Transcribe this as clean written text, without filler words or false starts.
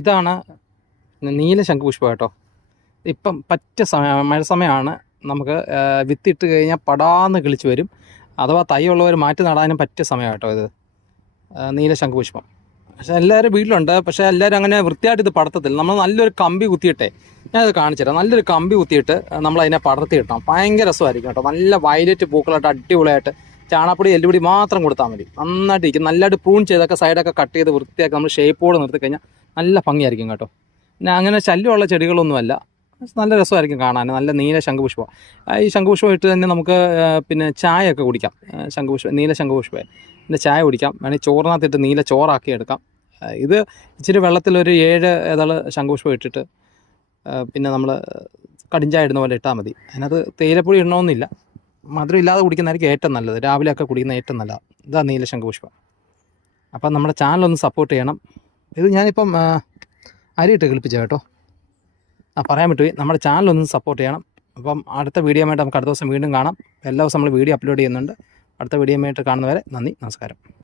ഇതാണ് നീല ശംഖുപുഷ്പം കേട്ടോ. ഇപ്പം പറ്റിയ സമയം, മഴ സമയമാണ്. നമുക്ക് വിത്തിട്ട് കഴിഞ്ഞാൽ പടാന്ന് കിളിച്ച് വരും. അഥവാ തൈ ഉള്ളവർ മാറ്റി നടാനും പറ്റിയ സമയം കേട്ടോ ഇത്, നീല ശംഖുപുഷ്പം. പക്ഷേ എല്ലാവരും വീട്ടിലുണ്ട്, പക്ഷേ എല്ലാവരും അങ്ങനെ വൃത്തിയായിട്ട് ഇത് പടർത്തത്തില്ല. നമ്മൾ നല്ലൊരു കമ്പി കുത്തിയിട്ടേ, ഞാനത് കാണിച്ചു തരാം. നല്ലൊരു കമ്പി കുത്തിയിട്ട് നമ്മളതിനെ പടർത്തി കിട്ടണം. ഭയങ്കര രസമായിരിക്കും കേട്ടോ. നല്ല വയലറ്റ് പൂക്കളായിട്ട് അടിപൊളിയായിട്ട് ചാണകപ്പൊടി എല്ലുപൊടി മാത്രം കൊടുത്താൽ മതി. നന്നായിട്ട് ഇരിക്കും. നല്ലതായിട്ട് പ്രൂൺ ചെയ്തൊക്കെ സൈഡൊക്കെ കട്ട് ചെയ്ത് വൃത്തിയാക്കി നമ്മൾ ഷേപ്പോട് നിർത്തി കഴിഞ്ഞാൽ നല്ല ഭംഗിയായിരിക്കും കേട്ടോ. പിന്നെ അങ്ങനെ ശല്യമുള്ള ചെടികളൊന്നുമല്ല, നല്ല രസമായിരിക്കും കാണാൻ. നല്ല നീല ശംഖുപുഷ്പം. ഈ ശംഖുപുഷ്പം ഇട്ട് തന്നെ നമുക്ക് പിന്നെ ചായയൊക്കെ കുടിക്കാം. ശംഖുപുഷ്പം, നീല ശംഖുപുഷ്പം പിന്നെ ചായ കുടിക്കാം. വേണമെങ്കിൽ ചോറിനകത്തിട്ട് നീല ചോറാക്കി എടുക്കാം. ഇത് ഇച്ചിരി വെള്ളത്തിലൊരു 7 ഏതാൾ ശംഖുപുഷ്പം ഇട്ടിട്ട് പിന്നെ നമ്മൾ കടിഞ്ചായ ഇടുന്ന പോലെ ഇട്ടാൽ മതി. അതിനകത്ത് തേയിലപ്പൊടി ഇടണമെന്നില്ല. മധുരം ഇല്ലാതെ കുടിക്കുന്നതായിരിക്കും ഏറ്റവും നല്ലത്. രാവിലെയൊക്കെ കുടിക്കുന്ന ഏറ്റവും നല്ലതാണ്. ഇതാ നീല ശംഖുപുഷ്പം. അപ്പം നമ്മുടെ ചാനലൊന്ന് സപ്പോർട്ട് ചെയ്യണം. ഇത് ഞാനിപ്പം അരിയിട്ട് കിളിപ്പിച്ച കേട്ടോ. പറയാൻ പറ്റുമോ, നമ്മുടെ ചാനലൊന്ന് സപ്പോർട്ട് ചെയ്യണം. അപ്പം അടുത്ത വീഡിയോ ആയിട്ട് നമുക്ക് അടുത്ത ദിവസം വീണ്ടും കാണാം. എല്ലാ ദിവസവും നമ്മൾ വീഡിയോ അപ്ലോഡ് ചെയ്യുന്നുണ്ട്. അടുത്ത വീഡിയോ ആയിട്ട് കാണുന്നവരെ നന്ദി, നമസ്കാരം.